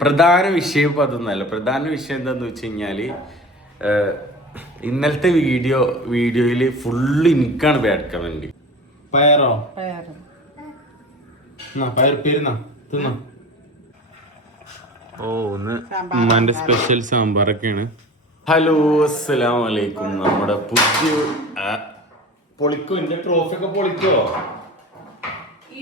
പ്രധാന വിഷയം ഇപ്പൊ അതൊന്നല്ല. പ്രധാന വിഷയം എന്താന്ന് വെച്ച് കഴിഞ്ഞാൽ ഏഹ്, ഇന്നലത്തെ വീഡിയോ വീഡിയോയിൽ ഫുള്ള് എനിക്കാണ് ബാഡ് കമന്റ് പയറോ? പയറ്. പയർ പേരുന്നാ തിന്നോ? ഓ ഒന്ന് ഉമ്മാന്റെ സ്പെഷ്യൽ സാമ്പാറൊക്കെയാണ്. ഹലോ അസ്സലാമലൈക്കും നമ്മുടെ പുതിയ പൊളിക്കോ? എന്റെ ട്രോഫി ഒക്കെ പൊളിക്കോ?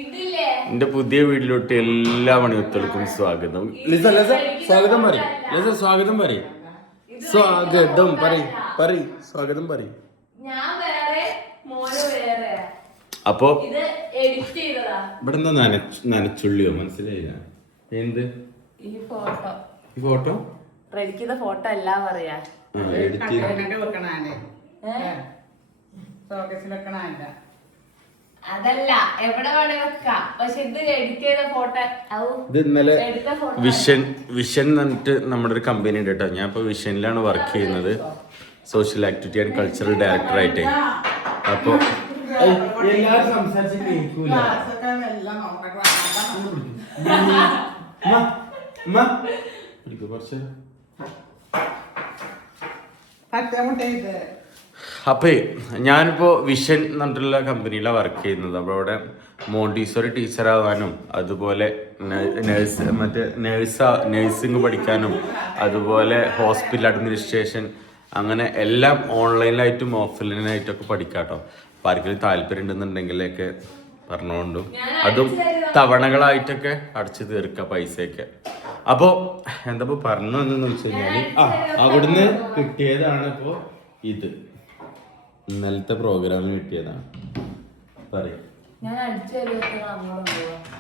എന്റെ പുതിയ വീട്ടിലോട്ട് എല്ലാ മണിയത്തുകൾക്കും സ്വാഗതം. ലിസ ലിസ സ്വാഗതം പറയും. ലിസ സ്വാഗതം പറയും. സ്വാഗതം പറയും പറയും സ്വാഗതം പറയും. അപ്പോ ഇത് എഡിറ്റ് ചെയ്തതാ. ഇവിടെ എന്താ നനച്ച് നനച്ചുള്ളിയോ? മനസ്സിലായില്ല. എന്ത്? ഈ ഫോട്ടോ. ഈ ഫോട്ടോ? റെഡിക്കുന്ന ചെയ്ത ഫോട്ടോ അല്ല പറയാ. എഡിറ്റ് ചെയ്ത് കണ്ടന്റ് അതല്ല എവിടെ വേണേ വെക്കാം. പക്ഷെ ഇത് എഡിറ്റ് ചെയ്ത ഫോട്ടോ ഇത് ഇന്നലെ വിഷൻ വിഷൻ എന്നിട്ട് നമ്മുടെ ഒരു കമ്പനി ഉണ്ട് കേട്ടോ. ഞാൻ ഇപ്പൊ വിഷനിലാണ് വർക്ക് ചെയ്യുന്നത്. Social activity and cultural director ആയിട്ട്. അപ്പൊ കുറച്ച് പച്ചമുട്ട അപ്പേ ഞാനിപ്പോൾ വിഷൻ എന്ന് പറഞ്ഞിട്ടുള്ള കമ്പനിയിലാണ് വർക്ക് ചെയ്യുന്നത്. അപ്പോൾ അവിടെ മോണ്ടീസോറി ടീച്ചറാവാനും അതുപോലെ നേഴ്സ് മറ്റേ നേഴ്സ് നേഴ്സിംഗ് പഠിക്കാനും അതുപോലെ ഹോസ്പിറ്റൽ അഡ്മിനിസ്ട്രേഷൻ അങ്ങനെ എല്ലാം ഓൺലൈനായിട്ടും ഓഫ്ലൈനായിട്ടും ഒക്കെ കേട്ടോ അപ്പോൾ ആർക്കെങ്കിലും താല്പര്യം ഉണ്ടെന്നുണ്ടെങ്കിലൊക്കെ പറഞ്ഞുകൊണ്ടും അതും തവണകളായിട്ടൊക്കെ അടച്ചു തീർക്കുക പൈസയൊക്കെ. അപ്പോൾ എന്താ ഇപ്പോൾ പറഞ്ഞു എന്ന് വെച്ച് കഴിഞ്ഞാൽ ആ അവിടുന്ന് കിട്ടിയതാണ് ഇപ്പോൾ ഇത്. ഇന്നലത്തെ പ്രോഗ്രാമിന് കിട്ടിയതാണ്. പറയും.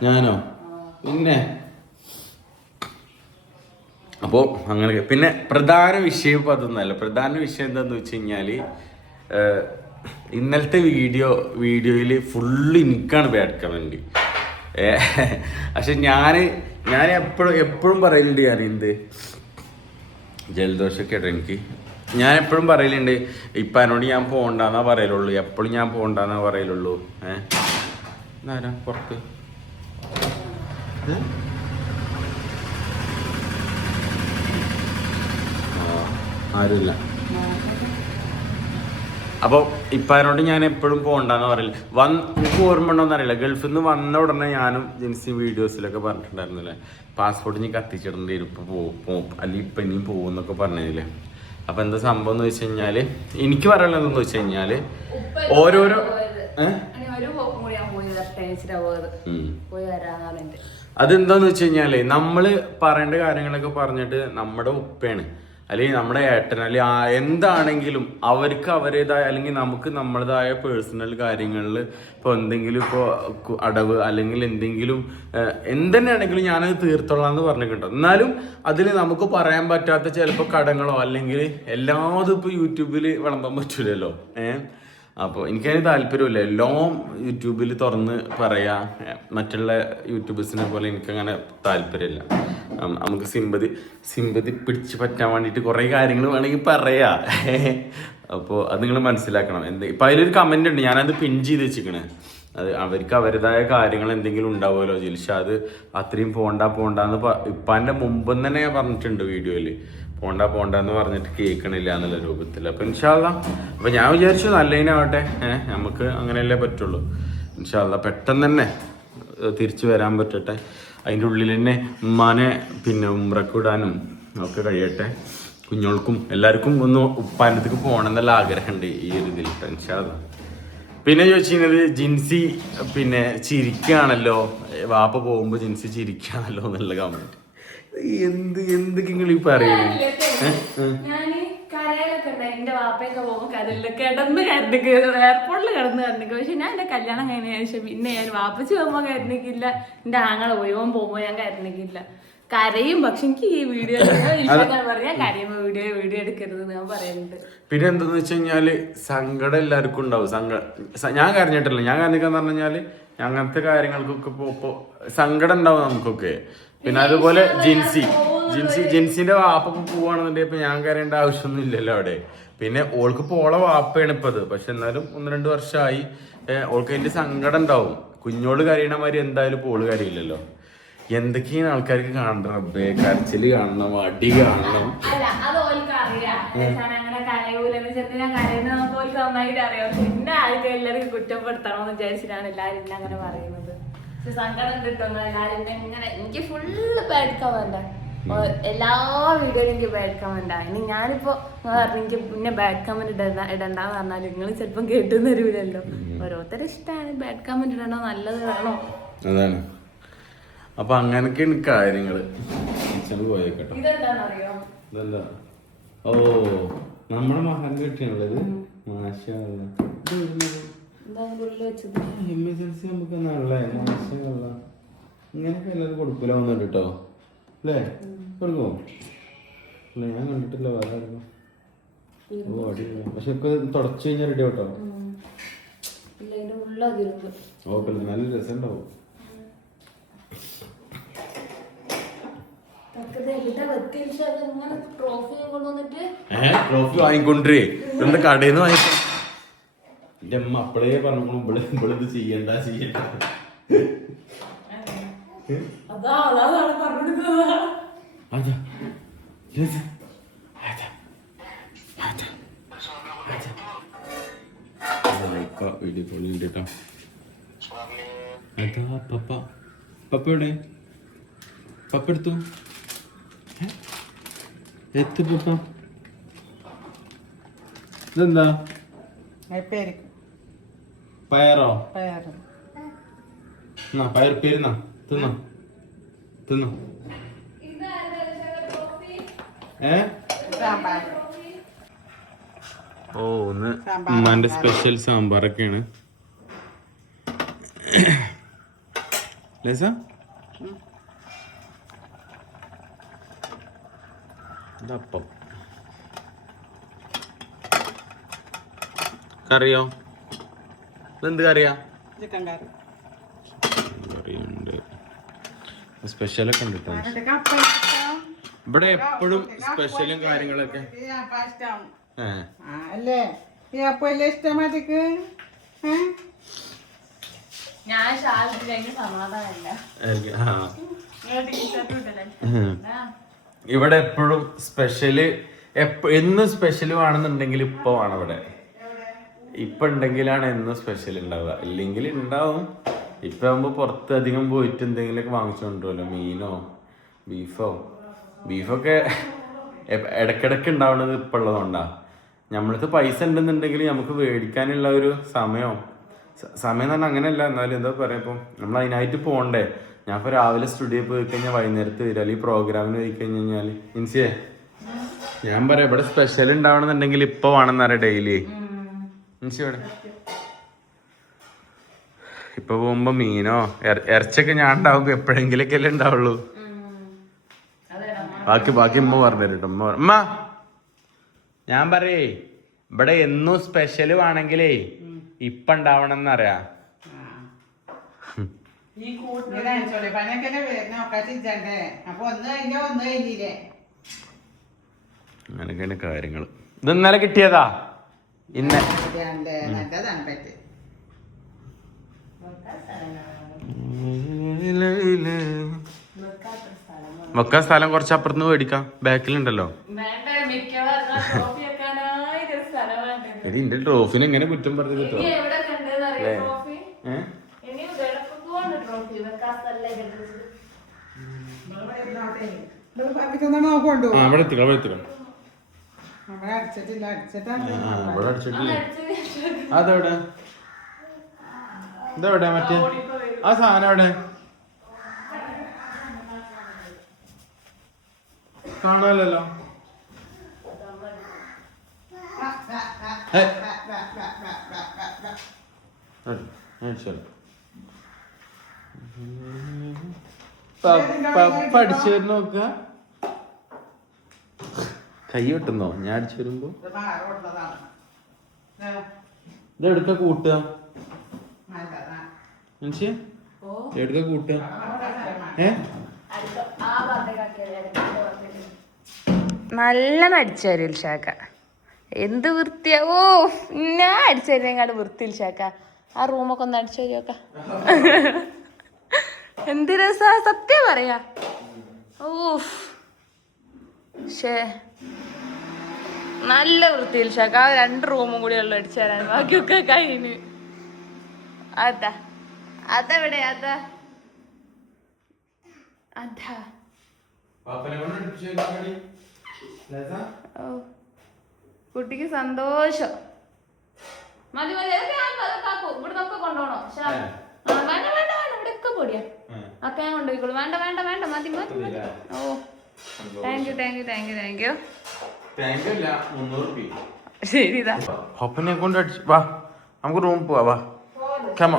ഞാനോ? പിന്നെ? അപ്പോൾ അങ്ങനെ പിന്നെ പ്രധാന വിഷയം ഇപ്പോൾ അതൊന്നല്ല. പ്രധാന വിഷയം എന്താന്ന് വെച്ച് കഴിഞ്ഞാൽ ഇന്നലത്തെ വീഡിയോ വീഡിയോയിൽ ഫുള്ള് എനിക്കാണ് ബാഡ് കമന്റ് പക്ഷെ ഞാൻ ഞാൻ എപ്പോഴും എപ്പോഴും പറയുന്നുണ്ട് ഞാൻ എന്ത്? ജലദോഷമൊക്കെ ആയിട്ട് എനിക്ക് ഞാൻ എപ്പോഴും പറയലുണ്ട് ഇപ്പൊ എന്നോട് ഞാൻ പോകണ്ടെന്നാ പറയലുള്ളൂ എപ്പോഴും ഞാൻ പോകണ്ടെന്നാ പറയലുള്ളൂ. ഏഹ് എന്നാരാ പുറത്ത്. ആരുമില്ല. അപ്പോൾ ഇപ്പാനോട് ഞാൻ എപ്പോഴും പോകണ്ടെന്ന് പറയില്ല വന്ന് എനിക്ക് ഓർമ്മ ഉണ്ടോ അറിയില്ല. ഗൾഫിൽ നിന്ന് വന്ന ഉടനെ ഞാനും ജെൻസി വീഡിയോസിലൊക്കെ പറഞ്ഞിട്ടുണ്ടായിരുന്നില്ലേ? പാസ്പോർട്ട് ഇനി കത്തിച്ചിടേണ്ടി വരും. ഇപ്പം പോവും പോവും അല്ലെങ്കിൽ ഇപ്പം ഇനിയും പോകും എന്നൊക്കെ പറഞ്ഞില്ലേ? അപ്പം എന്താ സംഭവം എന്ന് വെച്ച് കഴിഞ്ഞാൽ എനിക്ക് പറയാനുള്ളത് എന്ന് വെച്ച് കഴിഞ്ഞാൽ ഓരോരോ അതെന്താന്ന് വെച്ച് കഴിഞ്ഞാൽ നമ്മൾ പറയേണ്ട കാര്യങ്ങളൊക്കെ പറഞ്ഞിട്ട് നമ്മുടെ ഉപ്പയാണ്. അല്ലെങ്കിൽ നമ്മുടെ ഏട്ടൻ അല്ലെങ്കിൽ എന്താണെങ്കിലും അവർക്ക് അവരേതായ അല്ലെങ്കിൽ നമുക്ക് നമ്മുടേതായ പേഴ്സണൽ കാര്യങ്ങളിൽ ഇപ്പോൾ എന്തെങ്കിലും ഇപ്പോൾ അടവ് അല്ലെങ്കിൽ എന്തെങ്കിലും എന്തെന്നെയാണെങ്കിലും ഞാനത് തീർത്തോളാം എന്ന് പറഞ്ഞിട്ടുണ്ടോ. എന്നാലും അതിൽ നമുക്ക് പറയാൻ പറ്റാത്ത ചിലപ്പോൾ കടങ്ങളോ അല്ലെങ്കിൽ എല്ലാതും ഇപ്പോൾ യൂട്യൂബിൽ വിളമ്പാൻ പറ്റൂലല്ലോ. ഏഹ് അപ്പോൾ എനിക്കതിന് താല്പര്യമില്ല. എല്ലാം യൂട്യൂബിൽ തുറന്ന് പറയാ. മറ്റുള്ള യൂട്യൂബേഴ്സിനെ പോലെ എനിക്കങ്ങനെ താല്പര്യമില്ല. നമുക്ക് സിമ്പതി സിമ്പതി പിടിച്ച് പറ്റാൻ വേണ്ടിയിട്ട് കുറേ കാര്യങ്ങൾ വേണമെങ്കിൽ പറയാ. അപ്പോൾ അത് നിങ്ങൾ മനസ്സിലാക്കണം. എന്ത് ഇപ്പം അതിലൊരു കമന്റ് ഉണ്ട്. ഞാനത് പിൻ ചെയ്ത് വെച്ചിരിക്കണേ. അത് അവർക്ക് അവരുടേതായ കാര്യങ്ങൾ എന്തെങ്കിലും ഉണ്ടാവുമല്ലോ. ജിൽഷാദ് അത്രയും പോണ്ട പോണ്ടെന്ന് ഇപ്പാന്റെ മുമ്പ് തന്നെ ഞാൻ പറഞ്ഞിട്ടുണ്ട് വീഡിയോയിൽ പോണ്ട പോണ്ട എന്ന് പറഞ്ഞിട്ട് കേൾക്കണില്ല എന്നുള്ള രൂപത്തിൽ അപ്പൊ ഇൻഷാല്ല അപ്പൊ ഞാൻ വിചാരിച്ചു നല്ലതിനാവട്ടെ ഏഹ് നമുക്ക് അങ്ങനെയല്ലേ പറ്റുള്ളൂ. ഇൻഷാല്ല പെട്ടെന്ന് തന്നെ തിരിച്ചു വരാൻ പറ്റട്ടെ. അതിന്റെ ഉള്ളിൽ തന്നെ ഉമ്മാനെ പിന്നെ ഉമ്രക്ക് വിടാനും ഒക്കെ കഴിയട്ടെ. കുഞ്ഞോൾക്കും എല്ലാവർക്കും ഒന്ന് ഉപ്പാനത്തേക്ക് പോകണം എന്നുള്ള ആഗ്രഹമുണ്ട് ഈ ഒരു ഇതിൽ ഇൻഷാല്ല പിന്നെ ചോദിച്ചിരുന്നത് ജിൻസി പിന്നെ ചിരിക്കുകയാണല്ലോ വാപ്പ പോകുമ്പോൾ ജിൻസി ചിരിക്കുകയാണല്ലോ എന്നുള്ള കമന്റ് എന്ത് എന്തൊക്കെ നിങ്ങൾ ഈ പറയുന്നത് എന്റെ വാപ്പയൊക്കെ പോകുമ്പോ കരയിൽ കിടന്ന് കരണ്ടിക്ക് എയർപോർട്ടിൽ കിടന്ന് കരണ്ടിക്ക് പക്ഷെ ഞാൻ എന്റെ കല്യാണം കഴിഞ്ഞ ശേഷം പിന്നെ ഞാൻ വാപ്പച്ചി പോകുമ്പോ കരണ്ടിക്കില്ല എന്റെ ആങ്ങളെ പോയവൻ ഓൻ പോകുമ്പോ ഞാൻ കരണ്ടിക്കില്ല കരയും പക്ഷെ എനിക്ക് ഈ വീഡിയോ പറയാ കരയുമ്പോ വീഡിയോ വീഡിയോ എടുക്കരുത് ഞാൻ പറയുന്നുണ്ട്. പിന്നെ എന്താന്ന് വെച്ച് കഴിഞ്ഞാൽ സങ്കടം എല്ലാവർക്കും ഉണ്ടാവും. സങ്കടം ഞാൻ കരഞ്ഞിട്ടില്ല. ഞാൻ കരഞ്ഞിക്കാന്ന് പറഞ്ഞു കഴിഞ്ഞാൽ അങ്ങനത്തെ കാര്യങ്ങൾക്കൊക്കെ ഇപ്പൊ സങ്കടം ഉണ്ടാവും നമുക്കൊക്കെ. പിന്നെ അതുപോലെ ജിൻസി. ജിൻസി ജിൻസിന്റെ വാപ്പ പോവാണെന്നുണ്ടെങ്കിൽ ഇപ്പൊ ഞാൻ കരയേണ്ട ആവശ്യമൊന്നും ഇല്ലല്ലോ അവിടെ. പിന്നെ ഓൾക്ക് പോള വാപ്പയാണ് ഇപ്പൊ അത്. പക്ഷെ എന്നാലും ഒന്ന് രണ്ട് വർഷമായി ഓൾക്ക് അതിന്റെ സങ്കടം ഉണ്ടാവും. കുഞ്ഞോൾ കരയണ മാതിരി എന്തായാലും പോൾ കരയില്ലല്ലോ. എന്തൊക്കെയാണ് ആൾക്കാർക്ക് കാണണം റബ്ബേ കരച്ചിൽ കാണണം അടി കാണണം. കുറ്റപ്പെടുത്തണമെന്ന് വിചാരിച്ചിട്ടാണ് എല്ലാരും അങ്ങനെ പറയുന്നത്. സങ്കടം ഇങ്ങനെ എനിക്ക് ഫുള്ള് ബാഡ് വേണ്ട. എല്ലാ വീഡിയോയിലും എനിക്ക് ബാഡ് കമന്റ് ഇനി ഞാനിപ്പോ പറഞ്ഞു എനിക്ക് പിന്നെ ബാഡ് കമന്റ് ഇടണ്ട ഇടണ്ടെന്ന് പറഞ്ഞാൽ നിങ്ങൾ ചിലപ്പം കേട്ടു തരൂലല്ലോ ഓരോരുത്തരുടെ ഇഷ്ടമാണ് ബാഡ് കമന്റ് ഇടണോ നല്ലത് വേണോ? അതാണ്. അപ്പൊ അങ്ങനൊക്കെയാണ് കാര്യങ്ങൾ. ഇതെന്താണെന്നറിയോ ഇതെന്താ? ഓ നമ്മുടെ മഹാൻ കെട്ടിയാണുള്ളത് മാഷ എമർജൻസി നമുക്ക് നല്ല ഇങ്ങനെയൊക്കെ എല്ലാവരും കൊടുക്കൂല വന്നിട്ട് കേട്ടോ അല്ലേ? കൊടുക്കുമോ അല്ല ഞാൻ കണ്ടിട്ടില്ല വേറെ ആർക്കും ഓ പക്ഷെ ഒക്കെ തുടച്ചു കഴിഞ്ഞാൽ റെഡി ഉള്ളതിരുന്നു ഓക്കെ നല്ല രസം ഉണ്ടാവും ട്രോഫി കൊണ്ടുവന്നിട്ട് ഏ ട്രോഫി വാങ്ങിക്കൊണ്ടേ നമ്മുടെ കടയിൽ നിന്ന് വാങ്ങിക്കോ എന്റെ അമ്മ അപ്പളേ പറഞ്ഞു ഇവിടെ ഇവിടെ ഇത് ചെയ്യണ്ട ചെയ്യണ്ട. കോളിൽ കേട്ടോ അതാ പപ്പ. പപ്പ എവിടെ? പപ്പ എടുത്തു? ഏ? പപ്പ? ഇതെന്താ? പേരിക്കും പയറോ? പയറ്. എന്നാ പയർ പേരുന്നാ തിന്നോ? തിന്നോ? ഏ? ഓ ഒന്ന്. ഉമ്മാന്റെ സ്പെഷ്യൽ സാമ്പാറൊക്കെയാണ്. ലേസ? ഇതപ്പം. കറിയോ? ഇതെന്ത് കറിയാ? കറിയുണ്ട്. സ്പെഷ്യലൊക്കെ ഉണ്ട് കേട്ടോ ഇവിടെ എപ്പോഴും സ്പെഷ്യലും കാര്യങ്ങളൊക്കെ. ഈ അപ്പ അല്ലേ? ഞാൻ ഇവിടെ എപ്പോഴും സ്പെഷ്യൽ എന്നും സ്പെഷ്യലും വേണമെന്നുണ്ടെങ്കിൽ ഇപ്പൊ ആണ് ഇവിടെ. ഇപ്പൊ ഉണ്ടെങ്കിലാണ് എന്നും സ്പെഷ്യൽ ഉണ്ടാവുക. ഇല്ലെങ്കിൽ ഉണ്ടാവും. ഇപ്പൊ ആകുമ്പോ പുറത്ത് അധികം പോയിട്ട് എന്തെങ്കിലുമൊക്കെ വാങ്ങിച്ചോണ്ടല്ലോ മീനോ? ബീഫോ? ബീഫൊക്കെ ഇടക്കിടക്ക് ഉണ്ടാവുന്നത് ഇപ്പൊ ഉള്ളതുകൊണ്ടാ നമ്മളടുത്ത് പൈസ ഉണ്ടെന്നുണ്ടെങ്കിൽ നമുക്ക് മേടിക്കാനുള്ള ഒരു സമയം. സമയം പറഞ്ഞാൽ അങ്ങനെയല്ല. എന്നാലും എന്താ പറയാ ഇപ്പം നമ്മൾ അതിനായിട്ട് പോകണ്ടേ. ഞാൻ ഇപ്പോൾ രാവിലെ സ്റ്റുഡിയോ പോയി കഴിഞ്ഞാൽ വൈകുന്നേരത്ത് വരിക. അല്ലെങ്കിൽ പ്രോഗ്രാമിന് പോയി കഴിഞ്ഞ് കഴിഞ്ഞാൽ. ഇൻസിയേ ഞാൻ പറയാം ഇവിടെ സ്പെഷ്യൽ ഉണ്ടാവണമെന്നുണ്ടെങ്കിൽ ഇപ്പൊ വേണമെന്നറിയാം ഡെയിലി ഇൻസി ഇവിടെ ഇപ്പൊ പോകുമ്പോ മീനോ ഇറച്ചൊക്കെ ഞാൻ ഉണ്ടാവുമ്പോ എപ്പോഴെങ്കിലൊക്കെ അല്ലേ ഉണ്ടാവുള്ളൂ. ബാക്കി ബാക്കി ഉമ്മ പറഞ്ഞു കേട്ടോ ഉമ്മ ഉമ്മ. ഞാൻ പറയേ ഇവിടെ എന്നും സ്പെഷ്യൽ വേണമെങ്കിലേ ഇപ്പൊ ഉണ്ടാവണം എന്നറിയാ അങ്ങനെയൊക്കെയാണ് കാര്യങ്ങൾ ഇത് ഇന്നലെ കിട്ടിയതാ? ഇന്ന്. വെക്കാൻ സ്ഥലം കുറച്ച് അപ്പുറത്ത് മേടിക്കാം. ബാക്കിലുണ്ടല്ലോ. എടി എന്റെ ട്രോഫിനെ എങ്ങനെ കുറ്റം പറഞ്ഞു കിട്ടോ? അവിടെ എത്തിക്കണം അവിടെ എത്തിക്കണം നമ്മളെ അടിച്ചിട്ടില്ല അടിച്ചിട്ടാ ആ ഇവിടെ അടിച്ചിട്ടില്ലേ. അടിച്ച് അതെവിടെ? ഇതെവിടെ മറ്റേ? ആ സാധനം എവിടെ? കാണാലല്ലോ പഠിച്ചു അടി, കൈ വെട്ടുന്നോ? ഞാൻ അടിച്ചു വരുമ്പോ? ഇതെടുക്ക കൂട്ടുക. മനുഷ്യ എടുക്ക കൂട്ടുക. ഏ? നല്ല അടിച്ചാരി അടിച്ചേരും ഷാക്ക എന്ത് വൃത്തിയാ? ഓ ഞാൻ അടിച്ചേരെങ്ങാട് വൃത്തിയിൽ ഷാക്ക ആ റൂമൊക്കെ ഒന്ന് അടിച്ചു തരുമൊക്കെ എന്ത് രസ? സത്യം പറയാ. ഓ ഷേ നല്ല വൃത്തിയിൽ ഷാക്ക് ആ രണ്ട് റൂമും കൂടി ഉള്ള അടിച്ചു തരാൻ. ബാക്കിയൊക്കെ കഴിഞ്ഞ്. അതാ. അതെവിടെ? അതാ. അതാ. ഓ. കുട്ടിക്ക് സന്തോഷം. മതി മതി. ഇവിടുന്ന് ഒക്കെ കൊണ്ടുപോകണം. വേണ്ട വേണ്ട വേണ്ട. ഇവിടെ ഒക്കെ പൊടിയാ ഒക്കെ ഞാൻ കൊണ്ടുപോയിക്കോളൂ. വേണ്ട വേണ്ട വേണ്ട. മതി മതി മതി. ഓ. Thank you thank you thank you thank you ശരി കൊണ്ട് അടിച്ചു വാ നമുക്ക് റൂം പോവാ വാ. ക്ഷമ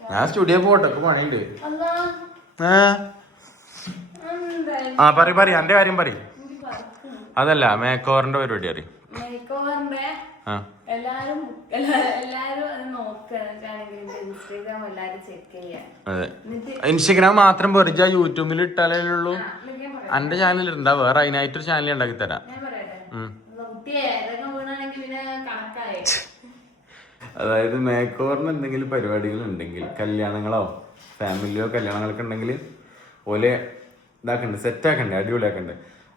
ഞാൻ സ്റ്റുഡിയോ പോട്ടെ ഇപ്പൊ പണിയുണ്ട്. ആ പറ പറ എന്റെ കാര്യം പറ അതല്ല മേക്കോറിന്റെ പരിപാടി അറിയും എല്ലാരും ഇൻസ്റ്റാഗ്രാം മാത്രം വെറുതെ യൂട്യൂബിൽ ഇട്ടാലേ ഉള്ളൂ. എന്റെ ചാനൽ ഉണ്ടാ വേറെ അതിനായിട്ടൊരു ചാനൽ ഉണ്ടാക്കി തരാം. അതായത് മേക്ക് ഓവറിന് എന്തെങ്കിലും പരിപാടികൾ ഉണ്ടെങ്കിൽ കല്യാണങ്ങളോ ഫാമിലിയോ കല്യാണങ്ങളൊക്കെ ഉണ്ടെങ്കിൽ ഓലെ ഇതാക്കണ്ടേ സെറ്റ് ആക്കണ്ടേ അടിപൊളിയാക്കണ്ടേ.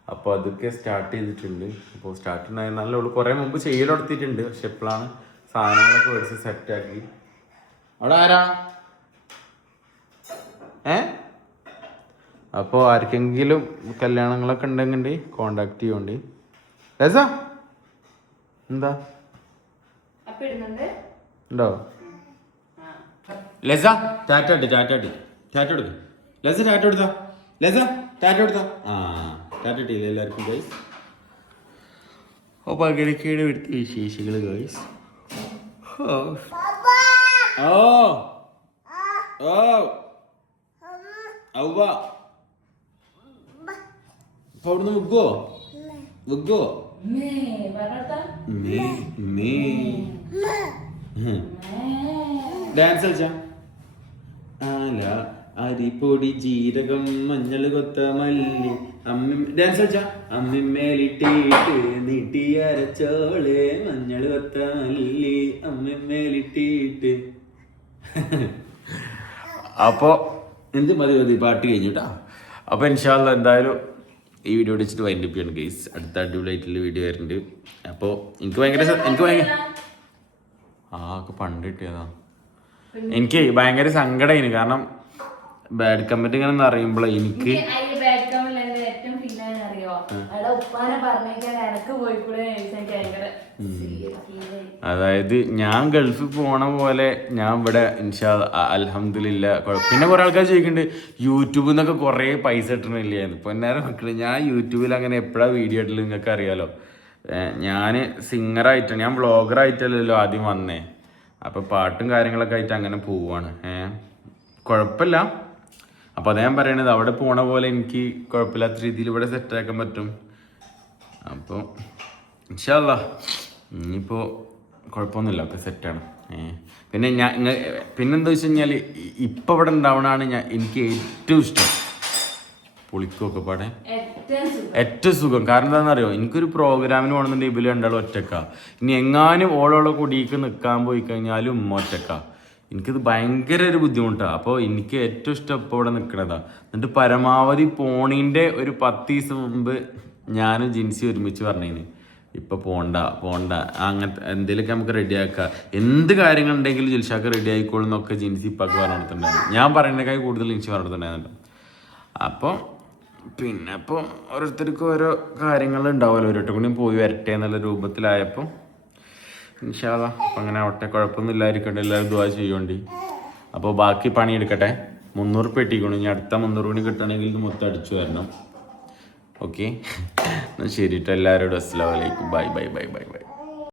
അപ്പോൾ അതൊക്കെ സ്റ്റാർട്ട് ചെയ്തിട്ടുണ്ട്. അപ്പോൾ സ്റ്റാർട്ട് ഉണ്ടായ നല്ല ഉള്ളു. കുറേ മുമ്പ് ചെയ്യലെടുത്തിട്ടുണ്ട് പക്ഷെ എപ്പോഴാണ് സാധനങ്ങളൊക്കെ മേടിച്ച് സെറ്റാക്കി അവിടെ ആരാ? ഏ? അപ്പോൾ ആർക്കെങ്കിലും കല്യാണങ്ങളൊക്കെ ഉണ്ടെങ്കിൽ കോണ്ടാക്ട് ചെയ്യണ്ടി. രസ? എന്താ? ഉണ്ടോ? ലസ ടാറ്റ ഇട്ട് ടാറ്റ ഇട്ട് ടാറ്റ എടുക്ക് ലസ ടാറ്റ എടുത്താ ലസ ടാറ്റ എടുത്താ ആ ടാറ്റ ഇട്ടില്ല എല്ലാവർക്കും ഗൈസ് അപ്പോൾ അങ്ങനെയൊക്കെയാണ് ഇവിടുത്തെ വിശേഷികൾ ഗൈസ് ഓ. ഓ. ഔവ. അപ്പൊ അവിടുന്ന് മേ. മേ. ഡാൻസ് കളിച്ച? ആല അരിപ്പൊടി ജീരകം മഞ്ഞൾ കൊത്ത മല്ലി അമ്മി ഡാൻസ് അമ്മിമ്മേലിട്ടിട്ട് നീട്ടി അരച്ചോളെ മഞ്ഞൾ കൊത്ത മല്ലി അമ്മിമ്മേലിട്ടിട്ട് അപ്പോ എന്ത് മതി മതി പാട്ട് കഴിഞ്ഞു കേട്ടോ അപ്പൊ ഇൻഷാല്ല എന്തായാലും ഈ വീഡിയോ അടിച്ചിട്ട് വൈൻഡ് അപ്പ് ചെയ്യണം ഗൈസ് അടുത്ത അടിപൊളിയായിട്ടുള്ള വീഡിയോ വരുന്നുണ്ട് അപ്പോൾ എനിക്ക് ഭയങ്കര എനിക്ക് ഭയങ്കര ആ ഒക്കെ പണ്ട് കിട്ടിയതാ. എനിക്ക് ഭയങ്കര സങ്കടമായിന് കാരണം ബാഡ് കമന്റ് ഇങ്ങനെ അറിയുമ്പോൾ എനിക്ക് ഉപ്പാനെ പറഞ്ഞേക്കാൻ എനിക്ക് പോയിക്കൂടെ എനിക്ക് ഭയങ്കര feel ആയി. അതായത് ഞാൻ ഗൾഫിൽ പോണ പോലെ ഞാൻ ഇവിടെ ഇൻഷാ അലഹമില്ല പിന്നെ കുറെ ആൾക്കാർ ചോദിക്കുന്നുണ്ട് യൂട്യൂബിൽ നിന്നൊക്കെ കുറേ പൈസ കിട്ടണില്ലേ ഇപ്പൊ നേരം മക്കൾ ഞാൻ യൂട്യൂബിൽ അങ്ങനെ എപ്പോഴാ വീഡിയോ ഇട്ടില്ല നിങ്ങൾക്ക് അറിയാലോ. ഞാൻ സിംഗറായിട്ടാണ് ഞാൻ വ്ളോഗറായിട്ടല്ലല്ലോ ആദ്യം വന്നേ. അപ്പൊ പാട്ടും കാര്യങ്ങളൊക്കെ ആയിട്ട് അങ്ങനെ പോവാണ്. ഏഹ് കുഴപ്പമില്ല അപ്പോൾ അതാ ഞാൻ പറയണത് അവിടെ പോണ പോലെ എനിക്ക് കുഴപ്പമില്ലാത്ത രീതിയിൽ ഇവിടെ സെറ്റാക്കാൻ പറ്റും. അപ്പോൾ ഇൻഷാല്ല ഇനിയിപ്പോൾ കുഴപ്പമൊന്നുമില്ല ഒക്കെ സെറ്റാണ് പിന്നെ ഞാൻ പിന്നെന്താ വെച്ച് കഴിഞ്ഞാൽ ഇപ്പം ഇവിടെ ഉണ്ടാവണതാണ് ഞാൻ എനിക്ക് ഏറ്റവും ഇഷ്ടം. പുളിക്കൊക്കെ പാടെ. ഏറ്റവും സുഖം. കാരണം എന്താണെന്ന് അറിയോ എനിക്കൊരു പ്രോഗ്രാമിന് പോകണമെന്നുണ്ടെങ്കിൽ ഇവർ രണ്ടാളും ഒറ്റക്ക. ഇനി എങ്ങാനും ഓളോളെ കുടിക്ക് നിൽക്കാൻ പോയി കഴിഞ്ഞാലും ഉമ്മ ഒറ്റക്ക. എനിക്കിത് ഭയങ്കര ഒരു ബുദ്ധിമുട്ടാണ് അപ്പോൾ എനിക്ക് ഏറ്റവും ഇഷ്ടം ഇപ്പോൾ ഇവിടെ നിൽക്കണതാ എന്നിട്ട് പരമാവധി പോണീന്റെ ഒരു പത്ത് ദിവസം മുമ്പ് ഞാനും ജിൻസി ഒരുമിച്ച് പറഞ്ഞേന്. ഇപ്പൊ പോണ്ട പോണ്ട. അങ്ങനത്തെ എന്തെങ്കിലുമൊക്കെ നമുക്ക് റെഡിയാക്കുക എന്ത് കാര്യങ്ങൾ ഉണ്ടെങ്കിലും ജിൽഷാക്ക് റെഡി ആയിക്കോളും എന്നൊക്കെ ജിൻസി ഇപ്പൊക്കെ പറഞ്ഞിട്ടുണ്ടായിരുന്നു. ഞാൻ പറയുന്നതിനേക്കാൾ കൂടുതൽ ജിൻസി പറഞ്ഞിട്ടുണ്ടായിരുന്നു അപ്പോൾ പിന്നെ അപ്പോൾ ഓരോരുത്തർക്കും ഓരോ കാര്യങ്ങൾ ഉണ്ടാവുമല്ലോ. ഓരോരുത്തർ കൂടി പോയി വരട്ടെ എന്നുള്ള രൂപത്തിലായപ്പോൾ ഇൻഷാല്ല അപ്പം അങ്ങനെ ആവട്ടെ. കുഴപ്പമൊന്നും ഇല്ലായിരിക്കട്ടെ എല്ലാവരും ദുവാ ചെയ്യേണ്ടി. അപ്പോൾ ബാക്കി പണിയെടുക്കട്ടെ മുന്നൂറ് പെട്ടിക്കണം ഇനി അടുത്ത മുന്നൂറ് മണി കിട്ടണമെങ്കിൽ ഇത് മൊത്തം അടിച്ചു വരണം. ഓക്കെ. എന്നാൽ ശരി എല്ലാവരോടും അസ്സാം വലൈക്കും bye bye bye bye bye.